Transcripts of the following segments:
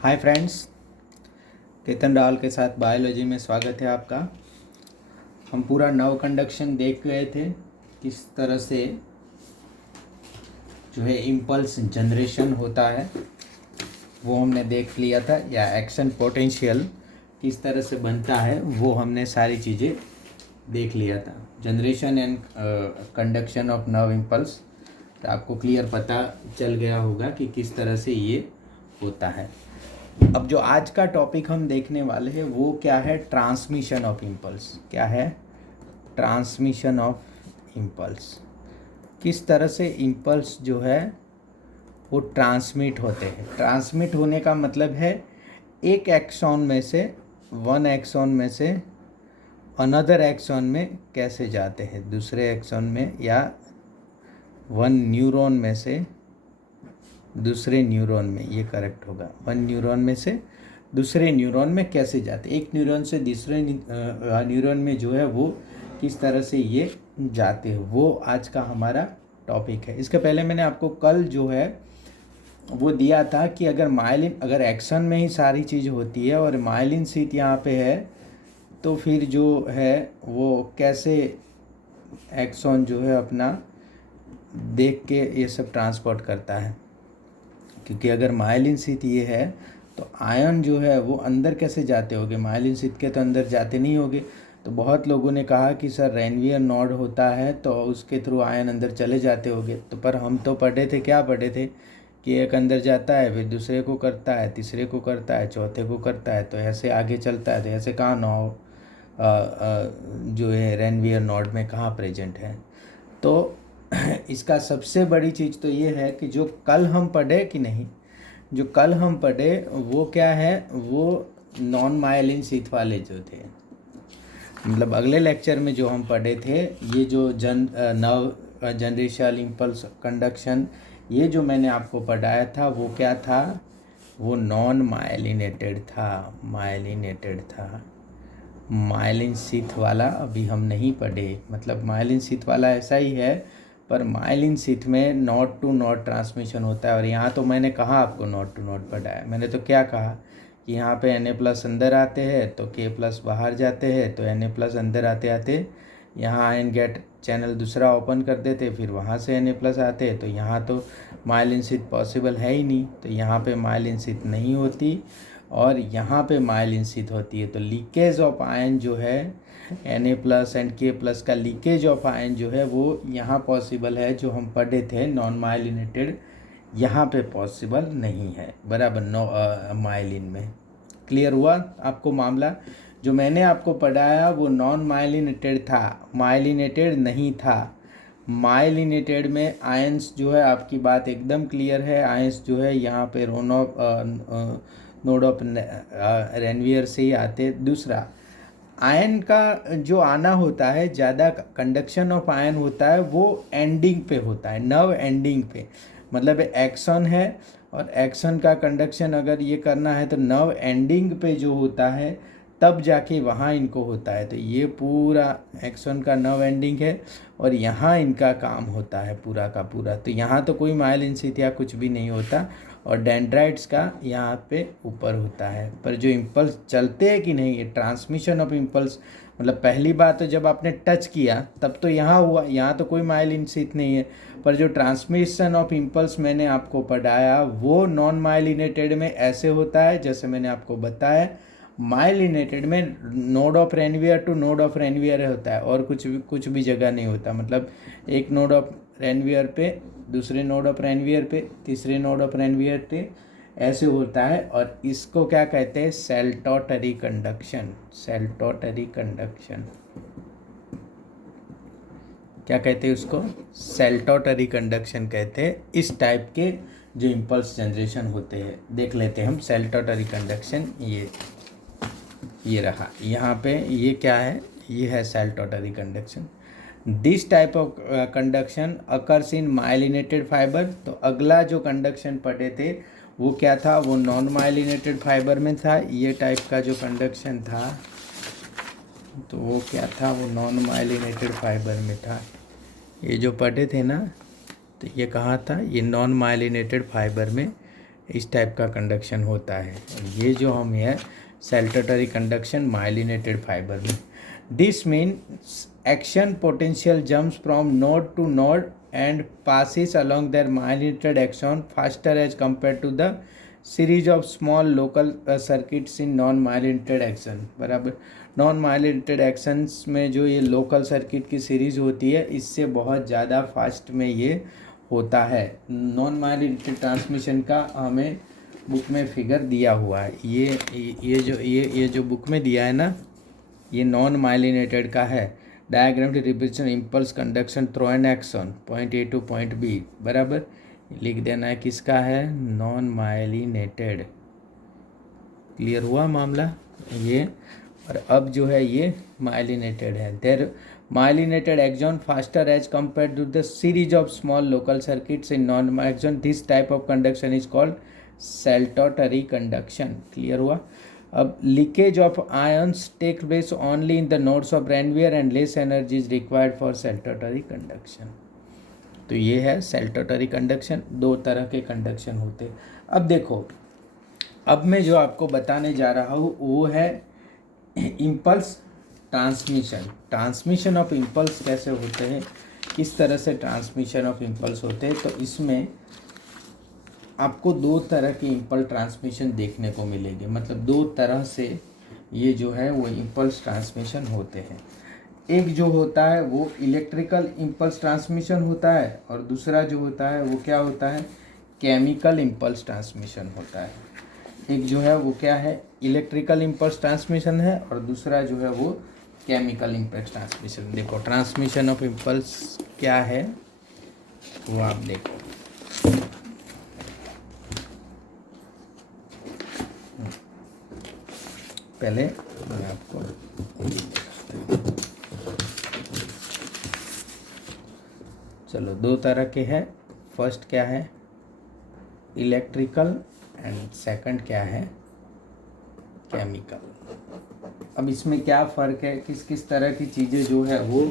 Hi friends, Ketan Rawal के साथ biology में स्वागत है आपका। हम पूरा नव कंडक्शन देख गए थे, किस तरह से जो है इम्पल्स जनरेशन होता है वो हमने देख लिया था, या एक्शन पोटेंशियल किस तरह से बनता है वो हमने सारी चीज़ें देख लिया था। Generation and conduction of nerve impulse, तो आपको क्लियर पता चल गया होगा कि किस तरह से ये होता है। अब जो आज का टॉपिक हम देखने वाले हैं वो क्या है? Transmission of impulse. क्या है? Transmission of impulse. किस तरह से इम्पल्स जो है वो ट्रांसमिट होते हैं। ट्रांसमिट होने का मतलब है एक एक्सॉन में से, वन एक्सॉन में से अनदर एक्सॉन में कैसे जाते हैं, दूसरे एक्सॉन में, या वन न्यूरॉन में से दूसरे न्यूरॉन में, ये करेक्ट होगा। वन न्यूरॉन में से दूसरे न्यूरॉन में कैसे जाते, एक न्यूरॉन से दूसरे न्यूरॉन में जो है वो किस तरह से ये जाते हैं, वो आज का हमारा टॉपिक है। इसके पहले मैंने आपको कल जो है वो दिया था कि अगर एक्सन में ही सारी चीज़ होती है और माइलिन शीथ यहाँ पे है, तो फिर जो है वो कैसे एक्सॉन जो है अपना देख के ये सब ट्रांसपोर्ट करता है। क्योंकि अगर माइलिन शीथ ये है तो आयन जो है वो अंदर कैसे जाते होंगे, माइलिन शीथ के तो अंदर जाते नहीं होंगे। तो बहुत लोगों ने कहा कि सर रेनवियर नोड होता है तो उसके थ्रू आयन अंदर चले जाते होंगे। तो पर हम तो पढ़े थे, क्या पढ़े थे कि एक अंदर जाता है, फिर दूसरे को करता है, तीसरे को करता है, चौथे को करता है, तो ऐसे आगे चलता है। तो ऐसे कहाँ नौ जो है रेनवियर नोड में कहाँ प्रेजेंट है। तो इसका सबसे बड़ी चीज़ तो ये है कि जो कल हम पढ़े कि नहीं, जो कल हम पढ़े वो क्या है, वो नॉन माइलिन शीथ वाले जो थे, मतलब अगले लेक्चर में जो हम पढ़े थे, ये जो नर्व जनरेशन इम्पल्स कंडक्शन, ये जो मैंने आपको पढ़ाया था वो क्या था, वो नॉन माइलिनेटेड था, माइलिनेटेड था। माइलिन शीथ वाला अभी हम नहीं पढ़े। मतलब माइलिन शीथ वाला ऐसा ही है, पर माइलिन शीथ में नोड टू नोड ट्रांसमिशन होता है। और यहाँ तो मैंने कहा आपको नोड टू नोड पढ़ाया, मैंने तो क्या कहा कि यहाँ पे Na+ अंदर आते हैं तो K+ बाहर जाते हैं, तो Na+ अंदर आते आते यहाँ आयन गेट चैनल दूसरा ओपन कर देते, फिर वहाँ से Na+ आते। तो यहाँ तो माइलिन शीथ पॉसिबल है ही नहीं, तो यहाँ पे माइलिन शीथ नहीं होती और यहाँ पे माइलिन शीथ होती है। तो लीकेज ऑफ आयन जो है Na+ एंड K+ का लीकेज ऑफ आयन जो है वो यहाँ पॉसिबल है, जो हम पढ़े थे नॉन माइलिनेटेड, यहाँ पे पॉसिबल नहीं है, बराबर माइलिन में। क्लियर हुआ आपको मामला? जो मैंने आपको पढ़ाया वो नॉन माइलिनेटेड था, माइलिनेटेड नहीं था। माइलिनेटेड में आयंस जो है, आपकी बात एकदम क्लियर है, आयंस जो है यहाँ पे नोड ऑफ रेनवियर से ही आते। दूसरा, आयन का जो आना होता है, ज़्यादा कंडक्शन ऑफ आयन होता है वो एंडिंग पे होता है, नर्व एंडिंग पे। मतलब एक्सन है और एक्सन का कंडक्शन अगर ये करना है तो नर्व एंडिंग पे जो होता है तब जाके वहाँ इनको होता है। तो ये पूरा एक्सन का नर्व एंडिंग है और यहाँ इनका काम होता है पूरा का पूरा। तो यहाँ तो कोई माइलिन शीथ या कुछ भी नहीं होता और डेंड्राइट्स का यहाँ पे ऊपर होता है। पर जो इम्पल्स चलते हैं कि नहीं, ये ट्रांसमिशन ऑफ इम्पल्स, मतलब पहली बात तो जब आपने टच किया तब तो यहाँ हुआ, यहाँ तो कोई माइलिन शीथ नहीं है। पर जो ट्रांसमिशन ऑफ इम्पल्स मैंने आपको पढ़ाया वो नॉन माइलिनेटेड में ऐसे होता है जैसे मैंने आपको बताया। माइलिनेटेड में node of Ranvier to node of Ranvier होता है और कुछ भी जगह नहीं होता। मतलब एक नोड ऑफ रेनवियर पे, दूसरे नोड ऑफ रेनवियर पे, तीसरे नोड ऑफ रेनवियर पे, ऐसे होता है। और इसको क्या कहते हैं? सेल्टोटरी कंडक्शन। सेल्टोटरी कंडक्शन क्या कहते हैं उसको? सेल्टोटरी कंडक्शन कहते हैं। इस टाइप के जो इम्पल्स जनरेशन होते हैं, देख लेते हैं हम सेल्टोटरी कंडक्शन। ये रहा यहाँ पे, ये क्या है? ये है saltatory conduction. This type of conduction occurs in myelinated fibre. तो अगला जो कंडक्शन पढ़े थे वो क्या था? वो नॉन माइलिनेटेड फाइबर में था। ये टाइप का जो कंडक्शन था तो वो क्या था? वो नॉन माइलिनेटेड फाइबर में था। ये जो पढ़े थे ना, तो ये कहाँ था? ये नॉन माइलिनेटेड फाइबर में इस टाइप का कंडक्शन होता है। ये जो हम है सैल्टेटरी कंडक्शन माइलिनेटेड फाइबर में। This means action potential jumps from node to node and passes along their myelinated axon faster as compared to the series of small local circuits in non myelinated axon। बराबर, non myelinated actions में जो ये local circuit की series होती है इससे बहुत ज़्यादा फास्ट में ये होता है। नॉन माइलिनेटेड ट्रांसमिशन का हमें बुक में फिगर दिया हुआ है। ये जो बुक में दिया है ना, ये नॉन माइलिनेटेड का है। Diagram to represent impulse conduction through an action point A to point B. बराबर, लिख देना है किसका है, नॉन माइलिनेटेड। क्लियर हुआ मामला ये। और अब जो है ये माइलिनेटेड है। There myelinated axon faster as compared to the series of small local circuits in non axon. This type of conduction is called saltatory conduction. Clear हुआ। अब leakage of ions take place only in the nodes of Ranvier and less energy is required for saltatory conduction. तो ये है saltatory conduction. दो तरह के conduction होते हैं। अब देखो, अब मैं जो आपको बताने जा रहा हूँ वो है impulse transmission. Transmission of impulse कैसे होते हैं, किस तरह से ट्रांसमिशन ऑफ इम्पल्स होते हैं। तो इसमें आपको दो तरह के इम्पल्स ट्रांसमिशन देखने को मिलेंगे। मतलब दो तरह से ये जो है वो इम्पल्स ट्रांसमिशन होते हैं। एक जो होता है वो इलेक्ट्रिकल इम्पल्स ट्रांसमिशन होता है और दूसरा जो होता है वो क्या होता है, केमिकल इम्पल्स ट्रांसमिशन होता है। एक जो है वो क्या है, इलेक्ट्रिकल इम्पल्स ट्रांसमिशन है और दूसरा जो है वो केमिकल इम्पल्स ट्रांसमिशन। देखो ट्रांसमिशन ऑफ इम्पल्स क्या है वो आप देखो। पहले मैं आपको चलो दो तरह के हैं। फर्स्ट क्या है, इलेक्ट्रिकल एंड सेकंड क्या है, केमिकल। अब इसमें क्या फ़र्क है, किस किस तरह की चीज़ें जो है वो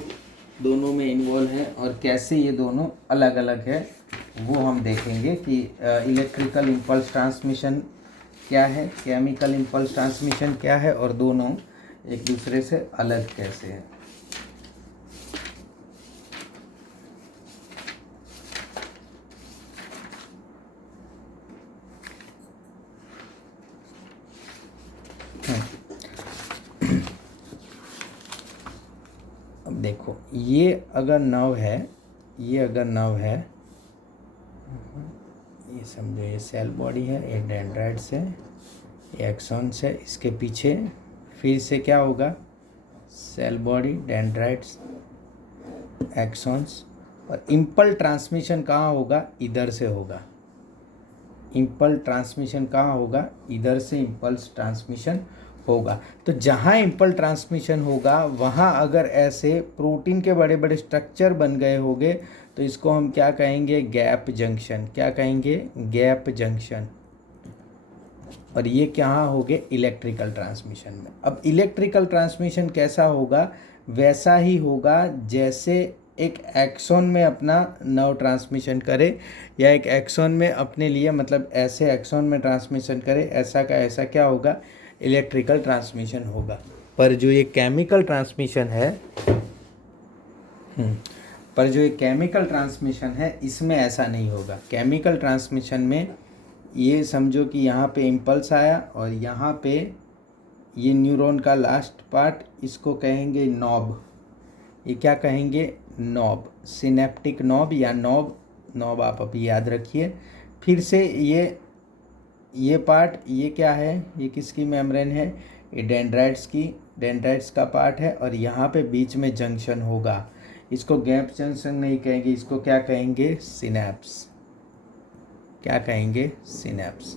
दोनों में इन्वॉल्व है और कैसे ये दोनों अलग अलग है वो हम देखेंगे कि इलेक्ट्रिकल इम्पल्स ट्रांसमिशन क्या है, केमिकल इम्पल्स ट्रांसमिशन क्या है और दोनों एक दूसरे से अलग कैसे हैं। अब देखो, ये अगर नर्व है, ये अगर नर्व है, ये समझो ये सेल बॉडी है, ये डेंड्राइट्स है, ये एक्सॉन्स है। इसके पीछे फिर से क्या होगा, सेल बॉडी, डेंड्राइट्स, एक्सॉन्स। और इम्पल्स ट्रांसमिशन कहाँ होगा, इधर से होगा। इम्पल्स ट्रांसमिशन कहाँ होगा, इधर से इम्पल्स ट्रांसमिशन होगा। तो जहाँ इम्पल्स ट्रांसमिशन होगा वहाँ अगर ऐसे प्रोटीन के बड़े बड़े स्ट्रक्चर बन गए होंगे तो इसको हम क्या कहेंगे, गैप जंक्शन। क्या कहेंगे, गैप जंक्शन। और ये कहाँ होंगे, इलेक्ट्रिकल ट्रांसमिशन में। अब इलेक्ट्रिकल ट्रांसमिशन कैसा होगा, वैसा ही होगा जैसे एक एक्सॉन में अपना नर्व ट्रांसमिशन करे या एक एक्सॉन में अपने लिए, मतलब ऐसे एक्सॉन में ट्रांसमिशन करे, ऐसा का ऐसा क्या होगा, इलेक्ट्रिकल ट्रांसमिशन होगा। पर जो ये केमिकल ट्रांसमिशन है इसमें ऐसा नहीं होगा। केमिकल ट्रांसमिशन में ये समझो कि यहाँ पे इम्पल्स आया और यहाँ पे ये न्यूरॉन का लास्ट पार्ट, इसको कहेंगे नॉब। ये क्या कहेंगे, नॉब, सिनेप्टिक नॉब या नॉब आप अभी याद रखिए। फिर से ये पार्ट, ये क्या है, ये किसकी मेम्ब्रेन है, ये डेंड्राइट्स का पार्ट है। और यहाँ पे बीच में जंक्शन होगा। इसको गैप जंक्शन नहीं कहेंगे, इसको क्या कहेंगे, सिनेप्स। क्या कहेंगे, सिनेप्स।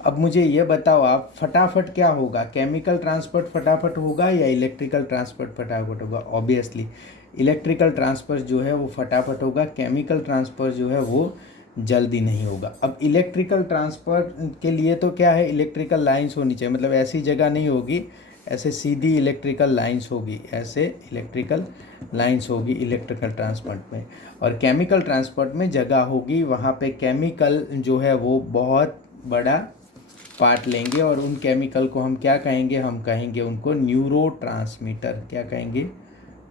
अब मुझे ये बताओ आप, फटाफट क्या होगा, केमिकल ट्रांसपोर्ट फटाफट होगा या इलेक्ट्रिकल ट्रांसपोर्ट फटाफट होगा। ऑब्वियसली इलेक्ट्रिकल ट्रांसपोर्ट जो है वो फटाफट होगा, केमिकल ट्रांसपोर्ट जो है वो जल्दी नहीं होगा। अब इलेक्ट्रिकल ट्रांसपोर्ट के लिए तो क्या है, इलेक्ट्रिकल लाइंस होनी चाहिए। मतलब ऐसी जगह नहीं होगी, ऐसे सीधी इलेक्ट्रिकल लाइंस होगी, ऐसे इलेक्ट्रिकल लाइंस होगी इलेक्ट्रिकल ट्रांसपोर्ट में। और केमिकल ट्रांसपोर्ट में जगह होगी, वहाँ पे केमिकल जो है वो बहुत बड़ा पार्ट लेंगे और उन केमिकल को हम क्या कहेंगे, हम कहेंगे उनको न्यूरोट्रांसमीटर। क्या कहेंगे?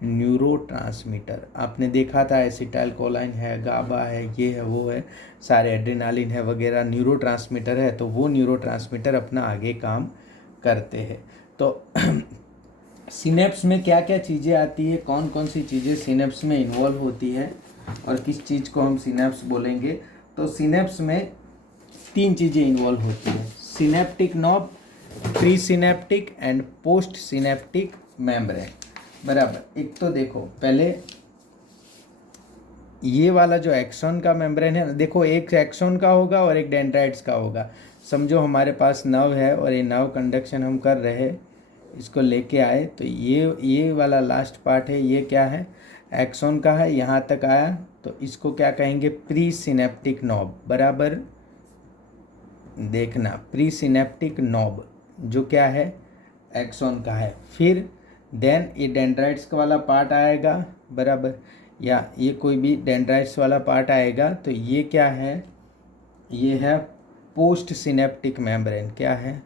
न्यूरोट्रांसमीटर। आपने देखा था एसिटाइलकोलाइन है, गाबा है, ये है, वो है, सारे एड्रेनालिन है वगैरह न्यूरोट्रांसमीटर है। तो वो न्यूरोट्रांसमीटर अपना आगे काम करते हैं। तो सिनेप्स में क्या क्या चीज़ें आती है, कौन कौन सी चीज़ें सिनेप्स में इन्वॉल्व होती है और किस चीज़ को हम सिनेप्स बोलेंगे? तो सिनेप्स में 3 चीज़ें इन्वॉल्व होती है, synaptic knob, pre synaptic and post synaptic membrane. बराबर। एक तो देखो पहले ये वाला जो एक्सॉन का मेम्ब्रेन है, देखो एक एक्सॉन का होगा और एक डेंड्राइट्स का होगा। समझो हमारे पास नर्व है और ये नर्व कंडक्शन हम कर रहे हैं, इसको लेके आए, तो ये वाला लास्ट पार्ट है, ये क्या है? एक्सॉन का है, यहाँ तक आया तो इसको क्या कहेंगे? Pre synaptic knob. बराबर, देखना प्री सिनेप्टिक नॉब जो क्या है? एक्सॉन का है। फिर देन ये डेंड्राइट्स वाला पार्ट आएगा, बराबर, या ये कोई भी डेंड्राइट्स वाला पार्ट आएगा, तो ये क्या है? ये है पोस्ट सिनेप्टिक मेम्ब्रेन। क्या है?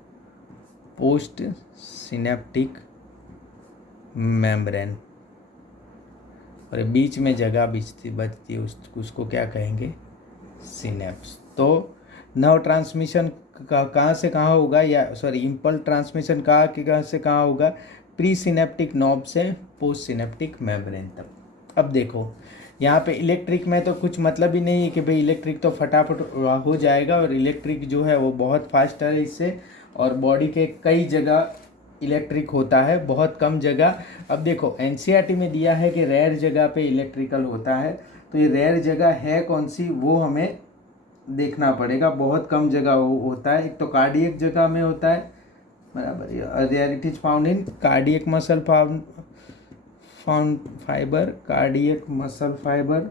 Post synaptic membrane. और बीच में जगह बचती है उसको क्या कहेंगे? सिनेप्स। तो नर्व ट्रांसमिशन कहाँ से कहाँ होगा, या सॉरी इम्पल्स ट्रांसमिशन कहाँ से कहाँ होगा? प्री सिनेप्टिक नॉब से पोस्ट सिनेप्टिक मेम्ब्रेन तक। अब देखो यहाँ पे इलेक्ट्रिक में तो कुछ मतलब ही नहीं है कि भाई इलेक्ट्रिक तो फटाफट हो जाएगा, और इलेक्ट्रिक जो है वो बहुत फास्ट है इससे, और बॉडी के कई जगह इलेक्ट्रिक होता है, बहुत कम जगह। अब देखो एनसीईआरटी में दिया है कि रेयर जगह पे इलेक्ट्रिकल होता है, तो ये रेयर जगह है कौन सी, वो हमें देखना पड़ेगा। बहुत कम जगह होता है, एक तो कार्डियक जगह में होता है, बराबर, there it is found in cardiac muscle fibre, cardiac muscle fibre,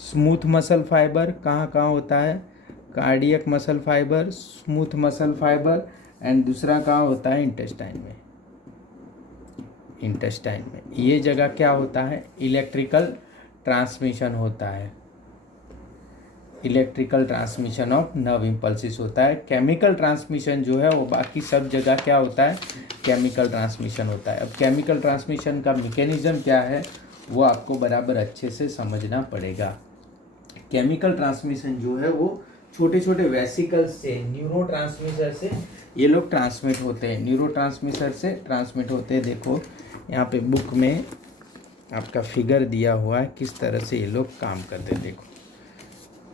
smooth muscle fibre, कहाँ कहाँ होता है? Cardiac muscle fibre, smooth muscle fibre, and दूसरा कहाँ होता है? इंटेस्टाइन में। इंटेस्टाइन में ये जगह क्या होता है? इलेक्ट्रिकल ट्रांसमिशन होता है, electrical transmission of nerve impulses होता है। केमिकल ट्रांसमिशन जो है वो बाकी सब जगह क्या होता है? केमिकल ट्रांसमिशन होता है। अब केमिकल ट्रांसमिशन का मैकेनिज्म क्या है वो आपको बराबर अच्छे से समझना पड़ेगा। केमिकल ट्रांसमिशन जो है वो छोटे छोटे वेसिकल्स से, न्यूरोट्रांसमीटर से ये लोग ट्रांसमिट होते हैं, न्यूरोट्रांसमीटर से ट्रांसमिट होते हैं। देखो यहाँ पे बुक में आपका फिगर दिया हुआ है किस तरह से ये लोग काम करते हैं। देखो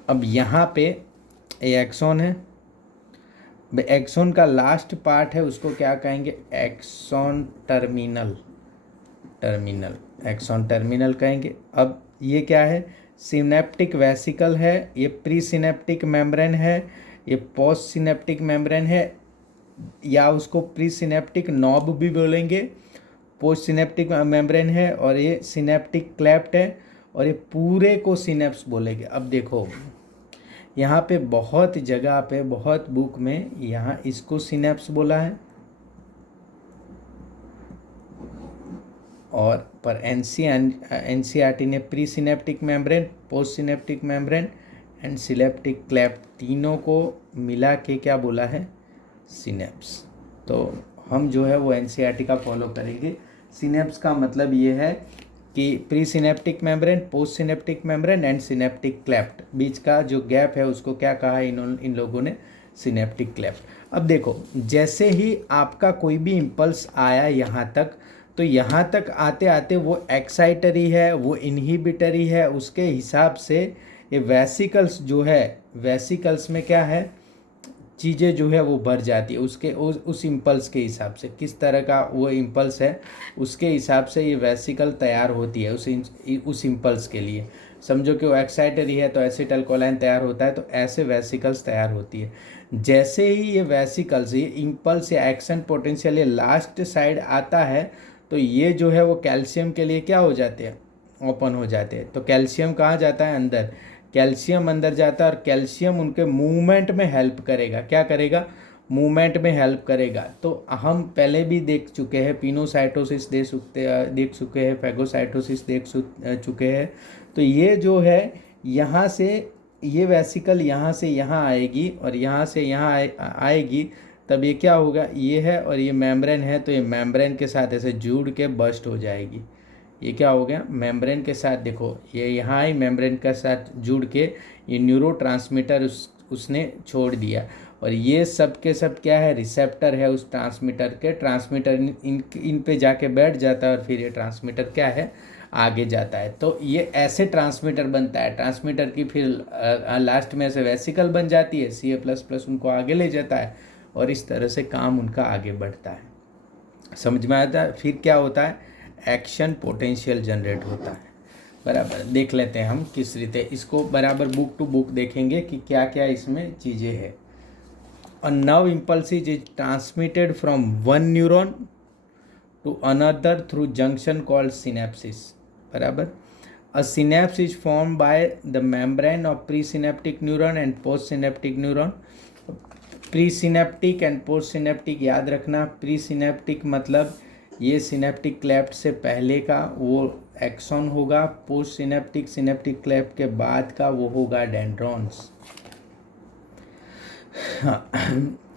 अब यहाँ पे एक्सॉन है, एक्सॉन का लास्ट पार्ट है उसको क्या कहेंगे? एक्सॉन टर्मिनल, एक्सॉन टर्मिनल कहेंगे। अब ये क्या है? सिनेप्टिक वेसिकल है, ये प्री सिनेप्टिक मेम्ब्रेन है, ये पोस्ट सिनेप्टिक मेम्ब्रेन है, या उसको प्री सिनेप्टिक नॉब भी बोलेंगे, पोस्ट सिनेप्टिक मेम्ब्रेन है, और ये सिनेप्टिक क्लेफ्ट है, और ये पूरे को सिनेप्स बोलेंगे। अब देखो यहाँ पे बहुत जगह पे, बहुत बुक में यहाँ इसको सिनेप्स बोला है, और पर एनसीईआरटी ने pre synaptic membrane, post synaptic membrane and synaptic cleft तीनों को मिला के क्या बोला है? सिनेप्स। तो हम जो है वो एनसीईआरटी का फॉलो करेंगे। सिनेप्स का मतलब ये है कि pre synaptic membrane, post synaptic membrane and synaptic cleft, बीच का जो गैप है उसको क्या कहा है इन लोगों ने? Synaptic cleft. अब देखो जैसे ही आपका कोई भी इम्पल्स आया यहाँ तक, तो यहाँ तक आते आते वो एक्साइटरी है, वो इनहिबिटरी है, उसके हिसाब से ये वेसिकल्स जो है, वेसिकल्स में क्या है? चीज़ें जो है वो बढ़ जाती है उसके उस इम्पल्स के हिसाब से, किस तरह का वो इम्पल्स है उसके हिसाब से ये वेसिकल तैयार होती है उस इम्पल्स के लिए। समझो कि वो एक्साइटरी है तो एसिटाइलकोलाइन तैयार होता है, तो ऐसे वेसिकल्स तैयार होती है। जैसे ही ये वेसिकल्स, ये इम्पल्स या एक्शन पोटेंशियल ये लास्ट साइड आता है, तो ये जो है वो कैल्शियम के लिए क्या हो जाते हैं? ओपन हो जाते हैं। तो कैल्शियम कहाँ जाता है? अंदर। कैल्शियम अंदर जाता है और कैल्शियम उनके मूवमेंट में हेल्प करेगा। क्या करेगा? मूवमेंट में हेल्प करेगा। तो हम पहले भी देख चुके हैं, पिनोसाइटोसिस देख चुके हैं, फैगोसाइटोसिस देख चुके हैं। तो ये जो है यहाँ से ये वेसिकल यहाँ से यहाँ आएगी और यहाँ से यहाँ आएगी, तब ये क्या होगा, ये है और ये मेम्ब्रेन है, तो ये मेम्ब्रेन के साथ ऐसे जुड़ के बस्ट हो जाएगी। ये क्या हो गया, मेम्ब्रेन के साथ, देखो ये यहाँ आई, मेम्ब्रेन के साथ जुड़ के ये न्यूरोट्रांसमीटर उसने छोड़ दिया, और ये सब के सब क्या है, रिसेप्टर है उस ट्रांसमीटर के। ट्रांसमीटर इन पे जाके बैठ जाता है और फिर ये ट्रांसमीटर क्या है, आगे जाता है। तो ये ऐसे ट्रांसमीटर बनता है। ट्रांसमीटर की फिर लास्ट में ऐसे वेसिकल बन जाती है, Ca++ उनको आगे ले जाता है और इस तरह से काम उनका आगे बढ़ता है। समझ में आता है। फिर क्या होता है, एक्शन पोटेंशियल जनरेट होता है। बराबर देख लेते हैं हम किस रीते इसको, बराबर बुक टू बुक देखेंगे कि क्या क्या इसमें चीज़ें हैं। A nerve impulse is transmitted from one neuron to another through junction called synapses. बराबर, a synapse is formed by the membrane of presynaptic neuron and postsynaptic neuron. Presynaptic and post synaptic याद रखना। Presynaptic मतलब ये synaptic cleft से पहले का वो axon होगा, पोस्ट सिनेप्टिक सिनेप्टिक क्लेफ्ट के बाद का वो होगा dendrons.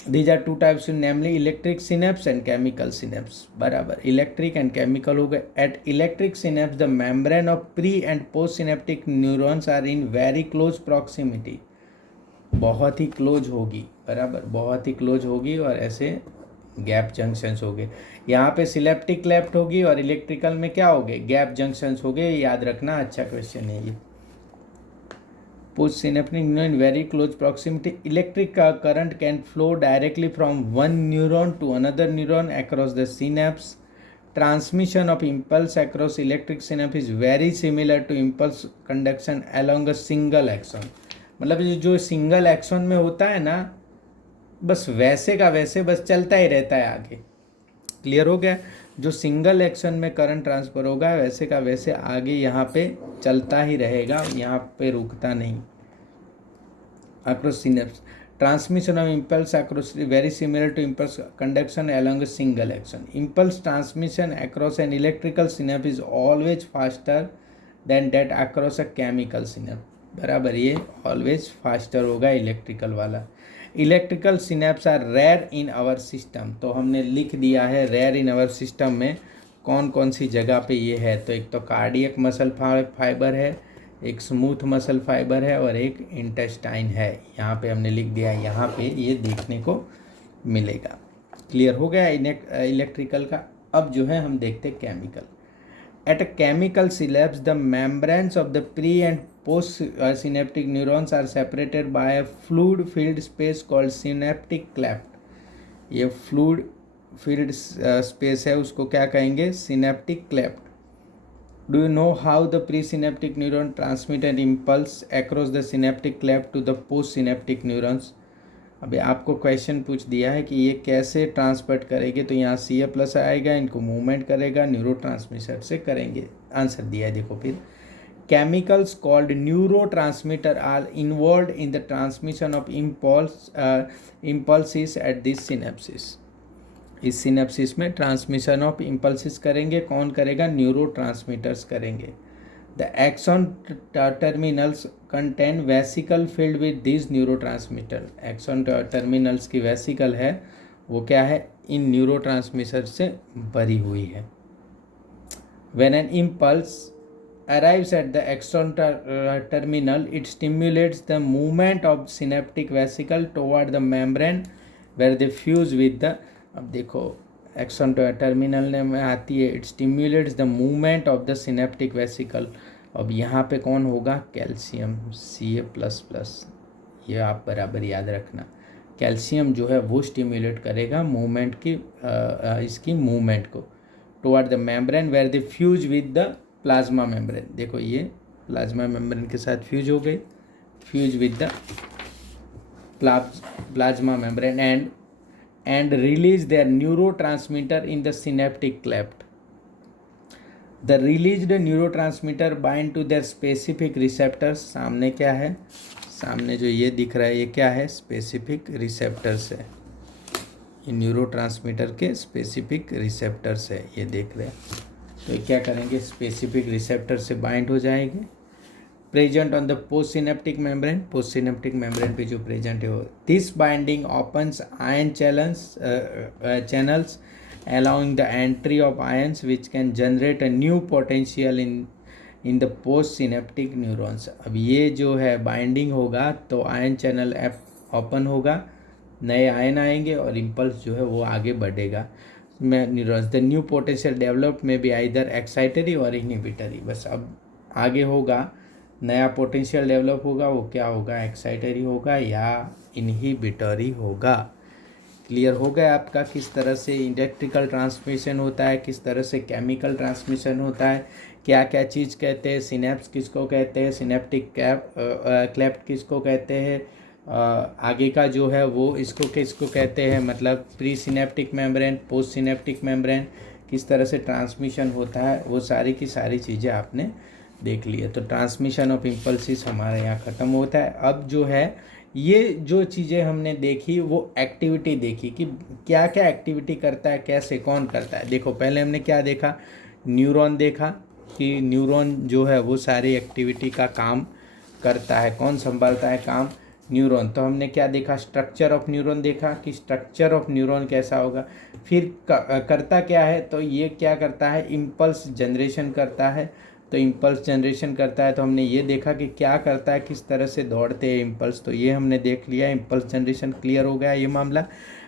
These are two types, namely electric synapse and chemical synapse. बराबर, इलेक्ट्रिक एंड केमिकल हो गए। At electric synapse the membrane of pre and post synaptic neurons are in very close proximity. बहुत ही close होगी, बराबर बहुत ही close होगी, और ऐसे गैप जंक्शंस हो गए। यहाँ पे सिलेप्टिक क्लेफ्ट होगी और इलेक्ट्रिकल में क्या हो गए, गैप जंक्शंस हो गए। याद रखना, अच्छा क्वेश्चन है ये। Post synaptic neuron in very close proximity, electric current can flow directly from one neuron to another neuron across the synapse. Transmission of impulse across electric synapse is very similar to impulse conduction along a single axon. मतलब जो single action में होता है ना, बस वैसे का वैसे बस चलता ही रहता है आगे। क्लियर हो गया। जो सिंगल एक्शन में करंट ट्रांसफर होगा वैसे का वैसे आगे यहाँ पे चलता ही रहेगा, यहाँ पे रुकता नहीं। Across synapse, transmission of impulse across very similar to impulse conduction along a single action. Impulse transmission across an electrical synapse is always faster than that across a chemical synapse. बराबर, ये ऑलवेज फास्टर होगा electrical वाला। Electrical synapses are rare in our system, तो हमने लिख दिया है rare in our system में कौन कौन सी जगह पे ये है। तो एक तो कार्डियक मसल फाइबर है, एक स्मूथ मसल फाइबर है और एक इंटेस्टाइन है। यहाँ पे हमने लिख दिया, यहाँ पे ये देखने को मिलेगा। क्लियर हो गया इलेक्ट्रिकल का। अब जो है हम देखते chemical. At a chemical synapse, the membranes of the pre and post synaptic neurons are separated by a fluid-filled space called synaptic cleft. ये fluid filled space है, उसको क्या कहेंगे, synaptic cleft. Do you know how the presynaptic neuron transmit an impulse across the synaptic cleft to the postsynaptic neurons? अभी आपको question पूछ दिया है कि ये कैसे ट्रांसपोर्ट करेंगे, तो यहाँ Ca+ आएगा, इनको मूवमेंट करेगा, न्यूरो ट्रांसमीटर से करेंगे। आंसर दिया है देखो। फिर chemicals called neurotransmitter are involved in the transmission of impulses at this synapses. इस सिनेप्सिस में ट्रांसमिशन ऑफ इम्पल्सिस करेंगे, कौन करेगा, न्यूरो ट्रांसमीटर्स करेंगे। The axon terminals contain vesicle filled with these neurotransmitter. Axon terminals की vesicle है वो क्या है, इन न्यूरोट्रांसमीटर से भरी हुई है। When an impulse arrives at the axon terminal, it stimulates the movement of synaptic vesicle toward the membrane where they fuse with the, अब देखो एक्सन टर्मिनल में आती है, it stimulates the movement of the synaptic vesicle. अब यहाँ पे कौन होगा, कैल्शियम Ca++। ये आप बराबर याद रखना, कैल्शियम जो है वो स्टिम्युलेट करेगा मूवमेंट की इसकी मूवमेंट को toward the membrane where they fuse with the plasma membrane. देखो ये प्लाज्मा मेम्ब्रेन के साथ फ्यूज हो गई, fuse with the plasma membrane and release their neurotransmitter in the synaptic cleft. The released neurotransmitter bind to their specific receptors. सामने क्या है, सामने जो ये दिख रहा है ये क्या है, स्पेसिफिक रिसेप्टर्स है। ये न्यूरोट्रांसमीटर के स्पेसिफिक रिसेप्टर्स है, ये देख रहे हैं। तो ये क्या करेंगे, स्पेसिफिक रिसेप्टर से बाइंड हो जाएंगे present on the post synaptic membrane, post synaptic membrane पे जो प्रेजेंट है वो। This binding opens ion channels allowing the entry of ions which can generate a new potential in the post synaptic neurons। अब ये जो है binding होगा तो आयन चैनल ओपन होगा, नए आयन आएंगे और इम्पल्स जो है वो आगे बढ़ेगा neurons. The new potential develop में बी आइदर एक्साइटरी और इनहिबिटरी। बस अब आगे होगा नया पोटेंशियल डेवलप होगा, वो क्या होगा, एक्साइटरी होगा या इनहिबिटरी होगा। क्लियर हो गया आपका किस तरह से इलेक्ट्रिकल ट्रांसमिशन होता है, किस तरह से केमिकल ट्रांसमिशन होता है, क्या क्या चीज़ कहते हैं, सिनेप्स किसको कहते हैं, सिनेप्टिक क्लेफ्ट किसको कहते हैं, आगे का जो है वो इसको किसको कहते हैं, मतलब pre synaptic membrane, post synaptic membrane, किस तरह से ट्रांसमिशन होता है, वो सारी की सारी चीज़ें आपने देख ली है। तो ट्रांसमिशन ऑफ इम्पल्सिस हमारे यहाँ ख़त्म होता है। अब जो है ये जो चीज़ें हमने देखी वो एक्टिविटी देखी कि क्या क्या एक्टिविटी करता है, कैसे कौन करता है। देखो पहले हमने क्या देखा, न्यूरॉन देखा कि न्यूरॉन जो है वो सारी एक्टिविटी का काम करता है, कौन संभालता है काम, न्यूरॉन। तो हमने क्या देखा, स्ट्रक्चर ऑफ न्यूरॉन देखा कि स्ट्रक्चर ऑफ न्यूरॉन कैसा होगा। फिर करता क्या है, तो ये क्या करता है, इम्पल्स जनरेशन करता है। तो इम्पल्स जनरेशन करता है तो हमने ये देखा कि क्या करता है, किस तरह से दौड़ते हैं इम्पल्स, तो ये हमने देख लिया, इम्पल्स जनरेशन क्लियर हो गया ये मामला।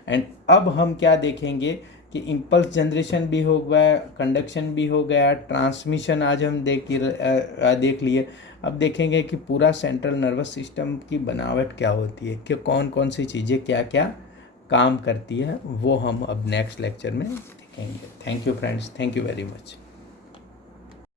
एंड अब हम क्या देखेंगे कि इम्पल्स जनरेशन भी हो गया, कंडक्शन भी हो गया, ट्रांसमिशन आज हम देख लिए। अब देखेंगे कि पूरा सेंट्रल नर्वस सिस्टम की बनावट क्या होती है, कि कौन कौन सी चीज़ें क्या क्या काम करती है, वो हम अब नेक्स्ट लेक्चर में देखेंगे। Thank you friends, thank you very much.